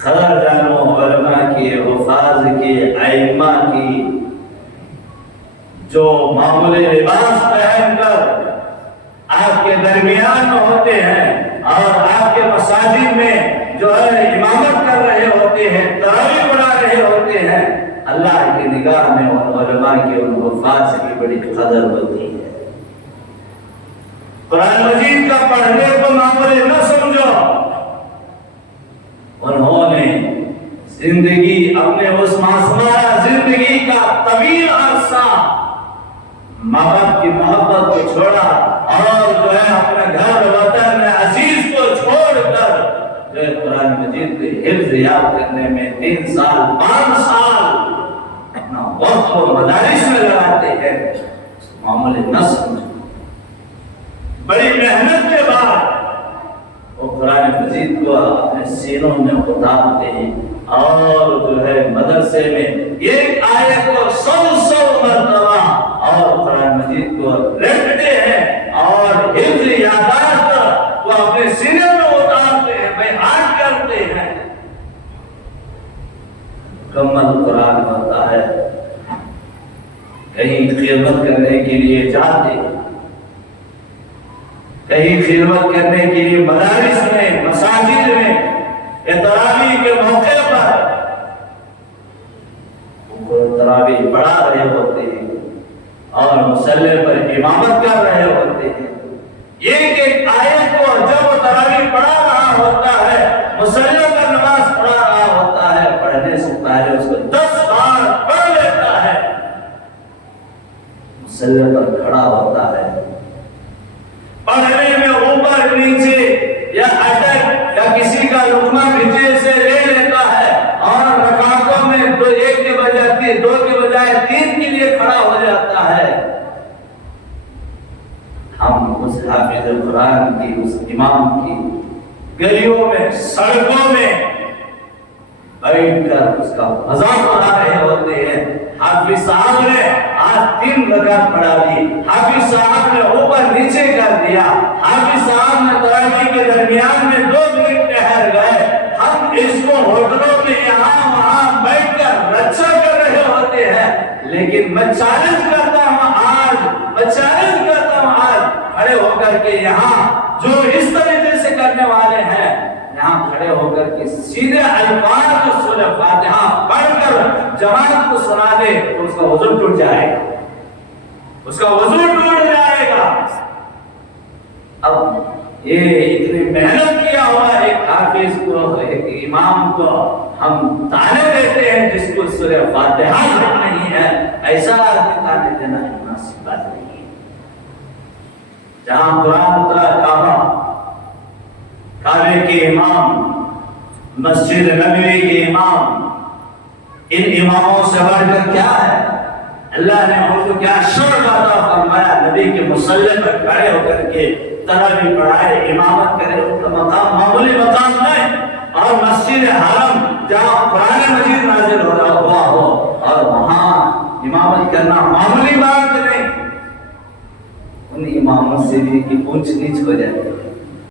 खबर जानो उलमा की, हुफाज की, आइम्मा की, जो मामूली लिबास पहनकर आपके दरमियान में होते हैं और आपके मसाजिद में जो है इमामत कर रहे होते हैं, तरावी पढ़ा रहे होते हैं, अल्लाह की निगाह में उन उलमा की, उन हुफाज की बड़ी कदर होती है। कुरान मजीद का पढ़ने को मामूली न समझो। उन्होंने जिंदगी, अपने उस मासूमाना जिंदगी का तवील अरसा माँ बाप की मोहब्बत को छोड़ा और जो है अपने घर वतन में अजीज को छोड़कर जो है कुरान मजीद के हिफ्ज़ याद करने में 3 साल 5 साल अपना वक्त को मदारिस में लगाते हैं। मामूली न समझो। बड़ी मेहनत के बाद वो कुरान मजीद को अपने सीनों में उतारते हैं और जो है मदरसे में एक आयत को 100 मरतबा और कुरान मजीद को रटते हैं और हिफ्ज़ यादाश्त को अपने सीने में उतारते हैं, बयान करते हैं। मुकम्मल कुरान होता है। कहीं खिदमत करने के लिए जाते हैं, कहीं खिदमत करने के लिए मदारिस में, मसाजिद में, तरावी के मौके पर उनको तरावी पढ़ा रहे होते हैं और मुसल्ले पर इमामत कर रहे होते हैं। एक एक आयत को जब वो तरावी पढ़ा रहा होता है, मुसल्ले पर नमाज पढ़ा रहा होता है, पढ़ने से पहले उसको 10 बार पढ़ लेता है। मुसल्ले पर खड़ा होता है, पढ़ने में ऊपर नीचे या अटक या किसी का लुकमा नीचे से ले लेता है और रकातों में 2 1 के बजाय 2 के बजाय 3 के लिए खड़ा हो जाता है। हम उस हाफिज कुरान की, उस इमाम की गलियों में, सड़कों में बैठकर उसका मजाक उड़ा रहे होते हैं। हाफिज साहब ने आज 3 रकात पढ़ा दी, हाफिज साहब ने ऊपर नीचे कर दिया, हाफिज साहब ने तरावी के दरमियान में 2 मिनट ठहर गए। हम इसको होटलों में यहाँ वहाँ बैठकर रक्षा कर रहे होते हैं। लेकिन मैं चैलेंज करता हूँ आज खड़े होकर के यहाँ जो इस तरीके से करने वाले हैं, यहाँ खड़े होकर के सीधे अल्फाज सूरह फातिहा पढ़कर जमात को सुना दे तो उसका वजू टूट जाएगा, उसका वजू टूट जाएगा। अब ये इतनी मेहनत किया हुआ एक हाफिज को, एक इमाम को हम ताने देते हैं जिसको सूरह फातिहा नहीं है, ऐसा ताने देना मुनासिब बात नहीं है। जहाँ कुरान उतरा, काबे के इमाम, मस्जिद नबवी के इमाम, इन इमामों से बढ़कर क्या है? अल्लाह ने उनको क्या शर्फ अता फरमाया? नबी के मुसल्ले पर खड़े होकर के तरावी पढ़ाए, इमामत करे। उनका मकाम मामूली मकाम नहीं। और मस्जिद हरम जहाँ कुरान मजीद नाजिल हो रहा हुआ हो और वहाँ इमामत करना मामूली बात नहीं। उन इमामों से भी की ऊंच नीच हो जाती है।